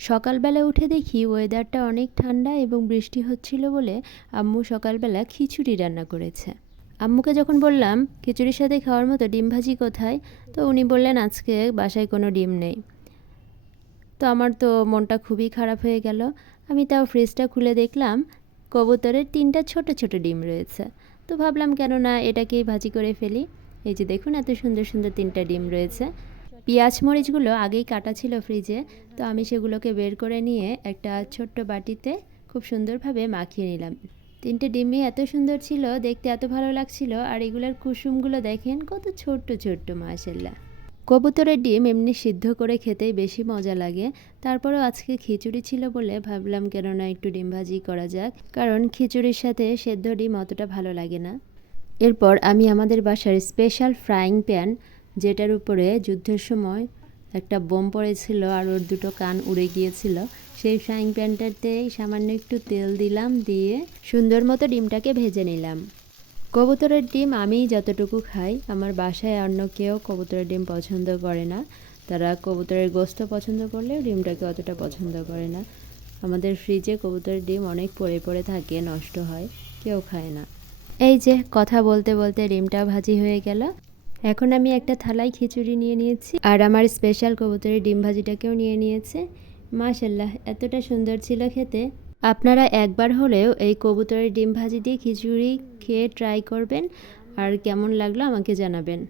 সকালবেলা উঠে দেখি ওয়েদারটা অনেক ঠান্ডা এবং বৃষ্টি হচ্ছিল বলে আম্মু সকালবেলা খিচুড়ি রান্না করেছে। আম্মুকে যখন বললাম খিচুড়ির সাথে খাওয়ার মতো ডিম ভাজি কোথায়, তো উনি বললেন আজকে বাসায় কোনো ডিম নেই। তো আমার তো মনটা খুবই খারাপ হয়ে গেল। আমি তাও ফ্রিজটা খুলে দেখলাম কবুতরের 3টা ছোট ছোট ডিম রয়েছে। তো ভাবলাম কেন না এটাকেই ভাজি করে ফেলি। এই যে দেখুন এত সুন্দর সুন্দর 3টা ডিম রয়েছে। পেঁয়াজ মরিচগুলো আগেই কাটা ছিল ফ্রিজে, তো আমি সেগুলোকে বের করে নিয়ে একটা ছোট্ট বাটিতে খুব সুন্দরভাবে মাখিয়ে নিলাম। 3টে ডিমই এত সুন্দর ছিল, দেখতে এত ভালো লাগছিল, আর এগুলোর কুসুমগুলো দেখেন কত ছোট্ট ছোট্ট, মাশাআল্লাহ। কবুতরের ডিম এমনি সিদ্ধ করে খেতেই বেশি মজা লাগে, তারপরেও আজকে খিচুড়ি ছিল বলে ভাবলাম কেননা একটু ডিম ভাজি করা যাক, কারণ খিচুড়ির সাথে সেদ্ধ ডিম অতটা ভালো লাগে না। এরপর আমি আমাদের বাসার স্পেশাল ফ্রাইং প্যান, যেটার উপরে যুদ্ধের সময় একটা বোম পড়েছিল আর ওর দুটো কান উড়ে গিয়েছিল, সেই ফ্রাইং প্যানটাতে সামান্য একটু তেল দিলাম, দিয়ে সুন্দর মতো ডিমটাকে ভেজে নিলাম। কবুতরের ডিম আমি যতটুকু খাই, আমার বাসায় অন্য কেউ কবুতরের ডিম পছন্দ করে না। তারা কবুতরের গোশত পছন্দ করলেও ডিমটাকে অতটা পছন্দ করে না। আমাদের ফ্রিজে কবুতরের ডিম অনেক পড়ে পড়ে থাকে, নষ্ট হয়, কেউ খায় না। এই যে কথা বলতে বলতে ডিমটা ভাজি হয়ে গেল। এখন আমি একটা থালায় খিচুড়ি নিয়ে নিয়েছি, আর আমার স্পেশাল কবুতরের ডিম ভাজিটাকেও নিয়ে নিয়েছে। মাশাআল্লাহ, এতটা সুন্দর ছিল খেতে। আপনারা একবার হলেও এই কবুতরের ডিম ভাজি দিয়ে খিচুড়ি খেয়ে ট্রাই করবেন, আর কেমন লাগলো আমাকে জানাবেন।